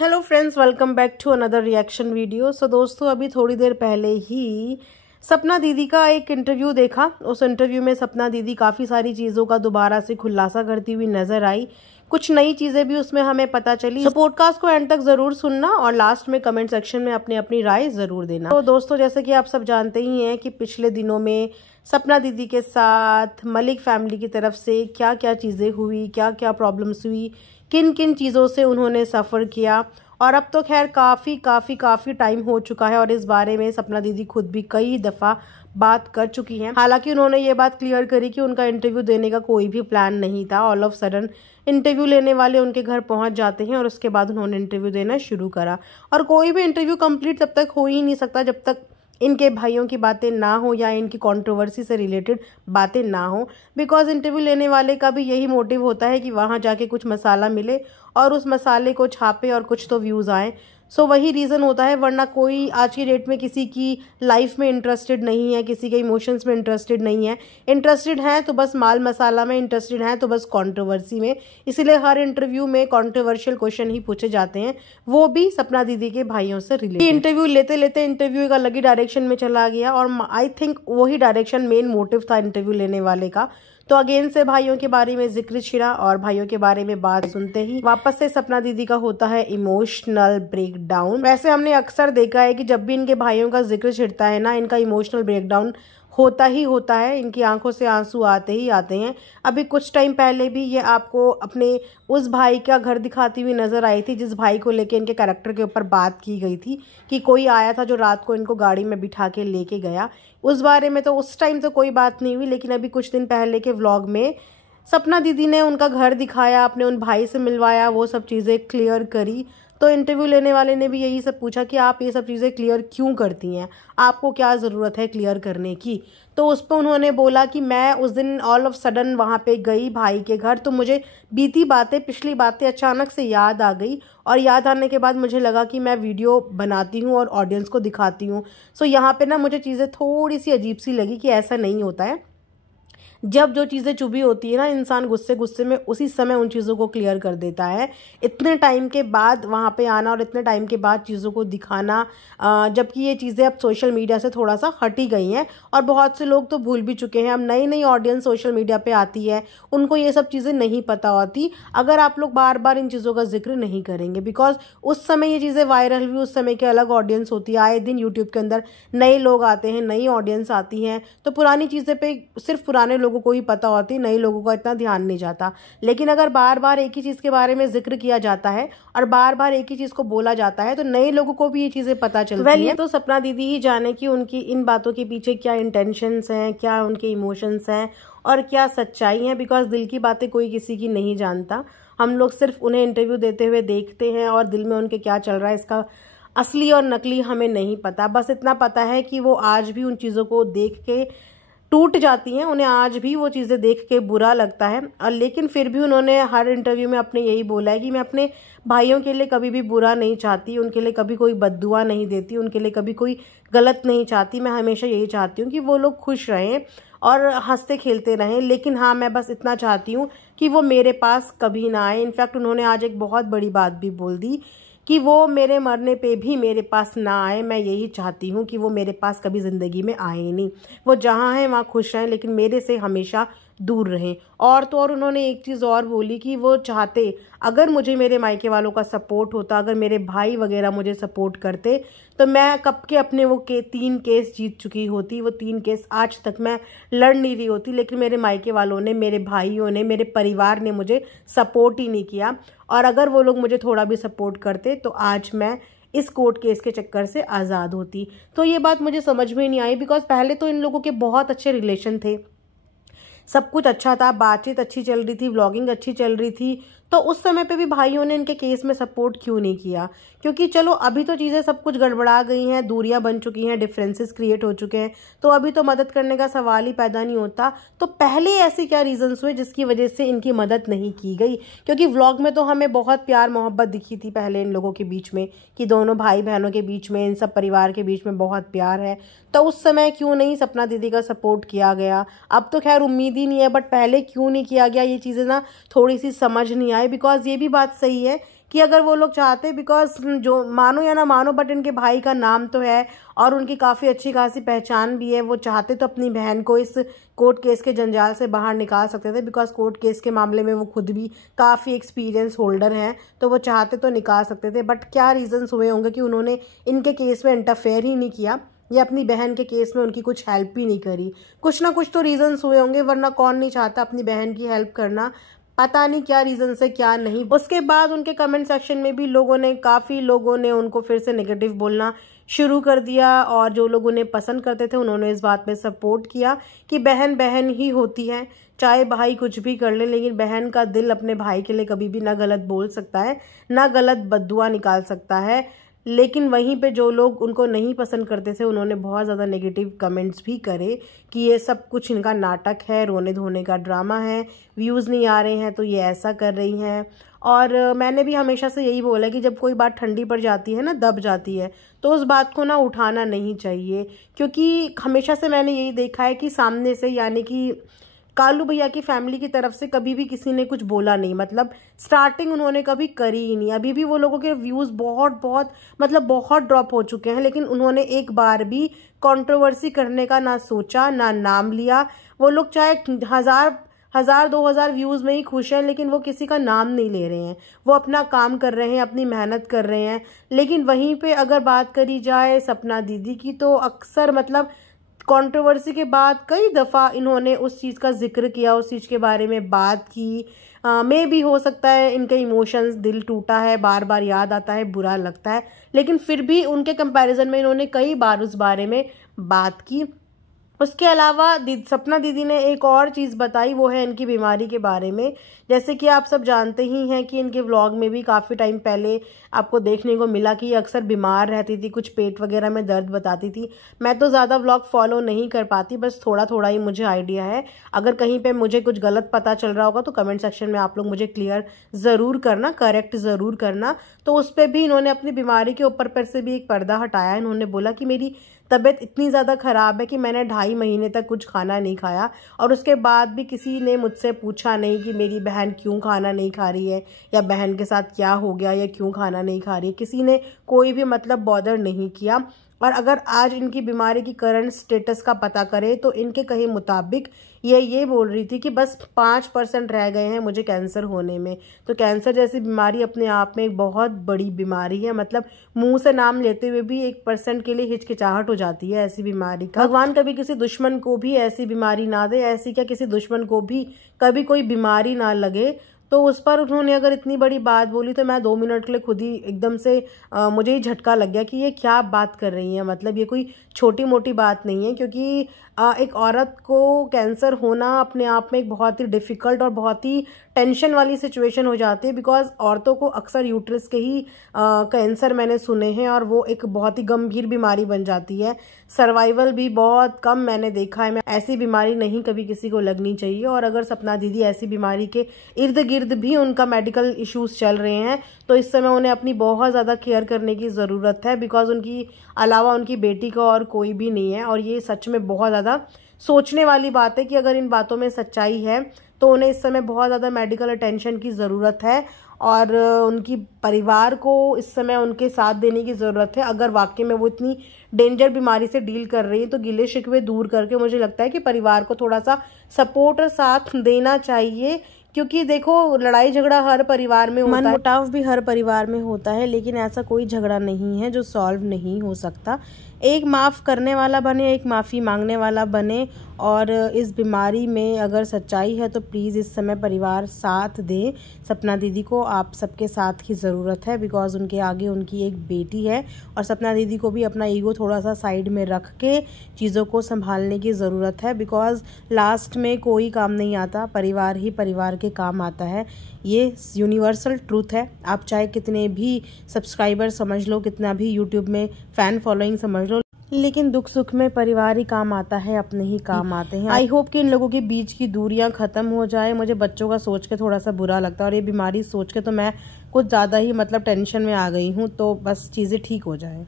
Hello friends, welcome back to another reaction video. So दोस्तों, अभी थोड़ी देर पहले ही सपना दीदी का एक इंटरव्यू देखा। उस इंटरव्यू में सपना दीदी काफ़ी सारी चीज़ों का दोबारा से खुलासा करती हुई नजर आई। कुछ नई चीज़ें भी उसमें हमें पता चली। सो पॉडकास्ट को एंड तक ज़रूर सुनना और लास्ट में कमेंट सेक्शन में अपनी अपनी राय ज़रूर देना। तो दोस्तों, जैसे कि आप सब जानते ही हैं कि पिछले दिनों में सपना दीदी के साथ मलिक फैमिली की तरफ से क्या क्या चीज़ें हुई, क्या क्या प्रॉब्लम्स हुई, किन किन चीज़ों से उन्होंने सफ़र किया। और अब तो खैर काफ़ी टाइम हो चुका है और इस बारे में सपना दीदी खुद भी कई दफ़ा बात कर चुकी हैं। हालांकि उन्होंने ये बात क्लियर करी कि उनका इंटरव्यू देने का कोई भी प्लान नहीं था। ऑल ऑफ सडन इंटरव्यू लेने वाले उनके घर पहुंच जाते हैं और उसके बाद उन्होंने इंटरव्यू देना शुरू करा। और कोई भी इंटरव्यू कंप्लीट तब तक हो ही नहीं सकता जब तक इनके भाइयों की बातें ना हो या इनकी कंट्रोवर्सी से रिलेटेड बातें ना हो। बिकॉज इंटरव्यू लेने वाले का भी यही मोटिव होता है कि वहाँ जाके कुछ मसाला मिले और उस मसाले को छापे और कुछ तो व्यूज़ आए। सो वही रीज़न होता है, वरना कोई आज की डेट में किसी की लाइफ में इंटरेस्टेड नहीं है, किसी के इमोशंस में इंटरेस्टेड नहीं है। इंटरेस्टेड हैं तो बस माल मसाला में, इंटरेस्टेड हैं तो बस कंट्रोवर्सी में। इसीलिए हर इंटरव्यू में कंट्रोवर्शियल क्वेश्चन ही पूछे जाते हैं, वो भी सपना दीदी के भाइयों से रिलेटेड। इंटरव्यू लेते लेते इंटरव्यू एक अलग ही डायरेक्शन में चला गया और आई थिंक वही डायरेक्शन मेन मोटिव था इंटरव्यू लेने वाले का। तो अगेन से भाइयों के बारे में जिक्र छिड़ा और भाइयों के बारे में बात सुनते ही वापस से सपना दीदी का होता है इमोशनल ब्रेकडाउन। वैसे हमने अक्सर देखा है कि जब भी इनके भाइयों का जिक्र छिड़ता है ना, इनका इमोशनल ब्रेकडाउन होता ही होता है। इनकी आंखों से आंसू आते ही आते हैं। अभी कुछ टाइम पहले भी ये आपको अपने उस भाई का घर दिखाती हुई नजर आई थी जिस भाई को लेके इनके कैरेक्टर के ऊपर बात की गई थी कि कोई आया था जो रात को इनको गाड़ी में बिठा के लेके गया। उस बारे में तो उस टाइम तो कोई बात नहीं हुई, लेकिन अभी कुछ दिन पहले के व्लॉग में सपना दीदी ने उनका घर दिखाया, अपने उन भाई से मिलवाया, वो सब चीज़ें क्लियर करी। तो इंटरव्यू लेने वाले ने भी यही सब पूछा कि आप ये सब चीज़ें क्लियर क्यों करती हैं, आपको क्या ज़रूरत है क्लियर करने की। तो उस पर उन्होंने बोला कि मैं उस दिन ऑल ऑफ सडन वहाँ पे गई भाई के घर, तो मुझे बीती बातें, पिछली बातें अचानक से याद आ गई और याद आने के बाद मुझे लगा कि मैं वीडियो बनाती हूँ और ऑडियंस को दिखाती हूँ। सो यहाँ पे ना मुझे चीज़ें थोड़ी सी अजीब सी लगी कि ऐसा नहीं होता है। जब जो चीज़ें चुभी होती है ना, इंसान गुस्से गुस्से में उसी समय उन चीज़ों को क्लियर कर देता है। इतने टाइम के बाद वहाँ पे आना और इतने टाइम के बाद चीज़ों को दिखाना, जबकि ये चीज़ें अब सोशल मीडिया से थोड़ा सा हटी गई हैं और बहुत से लोग तो भूल भी चुके हैं। अब नई नई ऑडियंस सोशल मीडिया पे आती है, उनको ये सब चीज़ें नहीं पता होती अगर आप लोग बार बार इन चीज़ों का जिक्र नहीं करेंगे। बिकॉज उस समय ये चीज़ें वायरल हुई, उस समय की अलग ऑडियंस होती है। आए दिन यूट्यूब के अंदर नए लोग आते हैं, नई ऑडियंस आती हैं, तो पुरानी चीज़ें पे सिर्फ पुराने लोगों को ही पता होती, नए लोगों का इतना ध्यान नहीं जाता। लेकिन अगर बार बार एक ही चीज़ के बारे में जिक्र किया जाता है और बार बार एक ही चीज़ को बोला जाता है तो नए लोगों को भी ये चीज़ें पता चलती हैं। तो सपना दीदी ही जाने कि उनकी इन बातों के पीछे क्या इंटेंशंस हैं, क्या उनके इमोशंस हैं और क्या सच्चाई है। बिकॉज दिल की बातें कोई किसी की नहीं जानता, हम लोग सिर्फ उन्हें इंटरव्यू देते हुए देखते हैं और दिल में उनके क्या चल रहा है इसका असली और नकली हमें नहीं पता। बस इतना पता है कि वो आज भी उन चीज़ों को देख के टूट जाती हैं, उन्हें आज भी वो चीज़ें देख के बुरा लगता है। और लेकिन फिर भी उन्होंने हर इंटरव्यू में अपने यही बोला है कि मैं अपने भाइयों के लिए कभी भी बुरा नहीं चाहती, उनके लिए कभी कोई बद्दुआ नहीं देती, उनके लिए कभी कोई गलत नहीं चाहती। मैं हमेशा यही चाहती हूँ कि वो लोग खुश रहें और हंसते खेलते रहें। लेकिन हाँ, मैं बस इतना चाहती हूँ कि वो मेरे पास कभी ना आए। इनफैक्ट उन्होंने आज एक बहुत बड़ी बात भी बोल दी कि वो मेरे मरने पे भी मेरे पास ना आए। मैं यही चाहती हूँ कि वो मेरे पास कभी ज़िंदगी में आए ही नहीं, वो जहाँ हैं वहाँ खुश रहें, लेकिन मेरे से हमेशा दूर रहें। और तो और उन्होंने एक चीज़ और बोली कि वो चाहते अगर मुझे मेरे मायके वालों का सपोर्ट होता, अगर मेरे भाई वगैरह मुझे सपोर्ट करते तो मैं कब के अपने वो 3 केस जीत चुकी होती। वो 3 केस आज तक मैं लड़ नहीं रही होती, लेकिन मेरे मायके वालों ने, मेरे भाइयों ने, मेरे परिवार ने मुझे सपोर्ट ही नहीं किया। और अगर वो लोग मुझे थोड़ा भी सपोर्ट करते तो आज मैं इस कोर्ट केस के चक्कर से आज़ाद होती। तो ये बात मुझे समझ में नहीं आई। बिकॉज पहले तो इन लोगों के बहुत अच्छे रिलेशन थे, सब कुछ अच्छा था, बातचीत अच्छी चल रही थी, व्लॉगिंग अच्छी चल रही थी, तो उस समय पे भी भाइयों ने इनके केस में सपोर्ट क्यों नहीं किया? क्योंकि चलो अभी तो चीज़ें सब कुछ गड़बड़ा गई हैं, दूरियां बन चुकी हैं, डिफरेंसेस क्रिएट हो चुके हैं, तो अभी तो मदद करने का सवाल ही पैदा नहीं होता। तो पहले ऐसे क्या रीजंस हुए जिसकी वजह से इनकी मदद नहीं की गई? क्योंकि व्लॉग में तो हमें बहुत प्यार मोहब्बत दिखी थी पहले इन लोगों के बीच में, कि दोनों भाई बहनों के बीच में, इन सब परिवार के बीच में बहुत प्यार है। तो उस समय क्यों नहीं सपना दीदी का सपोर्ट किया गया? अब तो खैर उम्मीद ही नहीं है, बट पहले क्यों नहीं किया गया, ये चीज़ें ना थोड़ी सी समझ नहीं आई। बिकॉज ये भी बात सही है कि अगर वो लोग चाहते, बिकॉज जो मानो या ना मानो बट इनके भाई का नाम तो है और उनकी काफ़ी अच्छी खासी पहचान भी है, वो चाहते तो अपनी बहन को इस कोर्ट केस के जंजाल से बाहर निकाल सकते थे, बिकॉज कोर्ट केस के मामले में वो खुद भी काफ़ी एक्सपीरियंस होल्डर हैं, तो वो चाहते तो निकाल सकते थे। बट क्या रीजंस हुए होंगे कि उन्होंने इनके केस में इंटरफेयर ही नहीं किया या अपनी बहन के केस में उनकी कुछ हेल्प ही नहीं करी। कुछ ना कुछ तो रीजंस हुए होंगे, वरना कौन नहीं चाहता अपनी बहन की हेल्प करना। पता नहीं क्या रीजन से क्या नहीं। उसके बाद उनके कमेंट सेक्शन में भी काफ़ी लोगों ने उनको फिर से नेगेटिव बोलना शुरू कर दिया, और जो लोग उन्हें पसंद करते थे उन्होंने इस बात में सपोर्ट किया कि बहन बहन ही होती है, चाहे भाई कुछ भी कर ले, लेकिन बहन का दिल अपने भाई के लिए कभी भी ना गलत बोल सकता है, ना गलत बद्दुआ निकाल सकता है। लेकिन वहीं पे जो लोग उनको नहीं पसंद करते थे उन्होंने बहुत ज़्यादा नेगेटिव कमेंट्स भी करे कि ये सब कुछ इनका नाटक है, रोने धोने का ड्रामा है, व्यूज़ नहीं आ रहे हैं तो ये ऐसा कर रही हैं। और मैंने भी हमेशा से यही बोला कि जब कोई बात ठंडी पड़ जाती है ना, दब जाती है, तो उस बात को ना उठाना नहीं चाहिए, क्योंकि हमेशा से मैंने यही देखा है कि सामने से, यानी कि कालू भैया की फैमिली की तरफ से कभी भी किसी ने कुछ बोला नहीं, मतलब स्टार्टिंग उन्होंने कभी करी ही नहीं। अभी भी वो लोगों के व्यूज़ बहुत ड्रॉप हो चुके हैं, लेकिन उन्होंने एक बार भी कंट्रोवर्सी करने का ना सोचा ना नाम लिया। वो लोग चाहे 1000-2000 व्यूज़ में ही खुश हैं, लेकिन वो किसी का नाम नहीं ले रहे हैं, वो अपना काम कर रहे हैं, अपनी मेहनत कर रहे हैं। लेकिन वहीं पे अगर बात करी जाए सपना दीदी की, तो अक्सर मतलब कंट्रोवर्सी के बाद कई दफ़ा इन्होंने उस चीज़ का जिक्र किया, उस चीज़ के बारे में बात की। मे भी हो सकता है इनके इमोशंस, दिल टूटा है, बार बार याद आता है, बुरा लगता है, लेकिन फिर भी उनके कंपैरिजन में इन्होंने कई बार उस बारे में बात की। उसके अलावा सपना दीदी ने एक और चीज़ बताई, वो है इनकी बीमारी के बारे में। जैसे कि आप सब जानते ही हैं कि इनके व्लॉग में भी काफ़ी टाइम पहले आपको देखने को मिला कि ये अक्सर बीमार रहती थी, कुछ पेट वगैरह में दर्द बताती थी। मैं तो ज़्यादा व्लॉग फॉलो नहीं कर पाती, बस थोड़ा थोड़ा ही मुझे आइडिया है। अगर कहीं पे मुझे कुछ गलत पता चल रहा होगा तो कमेंट सेक्शन में आप लोग मुझे क्लियर ज़रूर करना, करेक्ट ज़रूर करना। तो उस पर भी इन्होंने अपनी बीमारी के ऊपर पर से भी एक पर्दा हटाया। इन्होंने बोला कि मेरी तबीयत इतनी ज़्यादा ख़राब है कि मैंने 2.5 महीने तक कुछ खाना नहीं खाया, और उसके बाद भी किसी ने मुझसे पूछा नहीं कि मेरी बहन क्यों खाना नहीं खा रही है, या बहन के साथ क्या हो गया, या क्यों खाना नहीं खा रही है। किसी ने कोई भी मतलब बॉदर नहीं किया। और अगर आज इनकी बीमारी की करंट स्टेटस का पता करें तो इनके कहे मुताबिक ये बोल रही थी कि बस 5% रह गए हैं मुझे कैंसर होने में। तो कैंसर जैसी बीमारी अपने आप में एक बहुत बड़ी बीमारी है, मतलब मुंह से नाम लेते हुए भी 1% के लिए हिचकिचाहट हो जाती है ऐसी बीमारी का। भगवान कभी किसी दुश्मन को भी ऐसी बीमारी ना दे, ऐसी क्या किसी दुश्मन को भी कभी कोई बीमारी ना लगे। तो उस पर उन्होंने अगर इतनी बड़ी बात बोली तो मैं 2 मिनट के लिए खुद ही एकदम से मुझे ही झटका लग गया कि ये क्या बात कर रही है। मतलब ये कोई छोटी मोटी बात नहीं है, क्योंकि एक औरत को कैंसर होना अपने आप में एक बहुत ही डिफ़िकल्ट और बहुत ही टेंशन वाली सिचुएशन हो जाती है, बिकॉज औरतों को अक्सर यूट्रस के ही कैंसर मैंने सुने हैं, और वो एक बहुत ही गंभीर बीमारी बन जाती है। सर्वाइवल भी बहुत कम मैंने देखा है। ऐसी बीमारी नहीं कभी किसी को लगनी चाहिए। और अगर सपना दीदी ऐसी बीमारी के इर्द गिर्द भी उनका मेडिकल इश्यूज चल रहे हैं तो इस समय उन्हें अपनी बहुत ज़्यादा केयर करने की ज़रूरत है, बिकॉज उनकी अलावा उनकी बेटी का और कोई भी नहीं है। और ये सच में बहुत ज़्यादा सोचने वाली बात है कि अगर इन बातों में सच्चाई है तो उन्हें इस समय बहुत ज़्यादा मेडिकल अटेंशन की ज़रूरत है, और उनकी परिवार को इस समय उनके साथ देने की ज़रूरत है। अगर वाकई में वो इतनी डेंजर बीमारी से डील कर रही है तो गिले शिकवे दूर करके मुझे लगता है कि परिवार को थोड़ा सा सपोर्ट और साथ देना चाहिए, क्योंकि देखो लड़ाई झगड़ा हर परिवार में होता है, मनमुटाव भी हर परिवार में होता है, लेकिन ऐसा कोई झगड़ा नहीं है जो सॉल्व नहीं हो सकता। एक माफ़ करने वाला बने, एक माफ़ी मांगने वाला बने। और इस बीमारी में अगर सच्चाई है तो प्लीज़ इस समय परिवार साथ दे। सपना दीदी को आप सबके साथ की ज़रूरत है, बिकॉज उनके आगे उनकी एक बेटी है, और सपना दीदी को भी अपना ईगो थोड़ा सा साइड में रख के चीज़ों को संभालने की ज़रूरत है, बिकॉज लास्ट में कोई काम नहीं आता, परिवार ही परिवार के काम आता है। ये यूनिवर्सल ट्रूथ है। आप चाहे कितने भी सब्सक्राइबर समझ लो, कितना भी यूट्यूब में फ़ैन फॉलोइंग समझ लो, लेकिन दुख सुख में परिवार ही काम आता है, अपने ही काम आते हैं। आई होप कि इन लोगों के बीच की दूरियां खत्म हो जाए। मुझे बच्चों का सोच के थोड़ा सा बुरा लगता है, और ये बीमारी सोच के तो मैं कुछ ज़्यादा ही मतलब टेंशन में आ गई हूँ। तो बस चीज़ें ठीक हो जाए।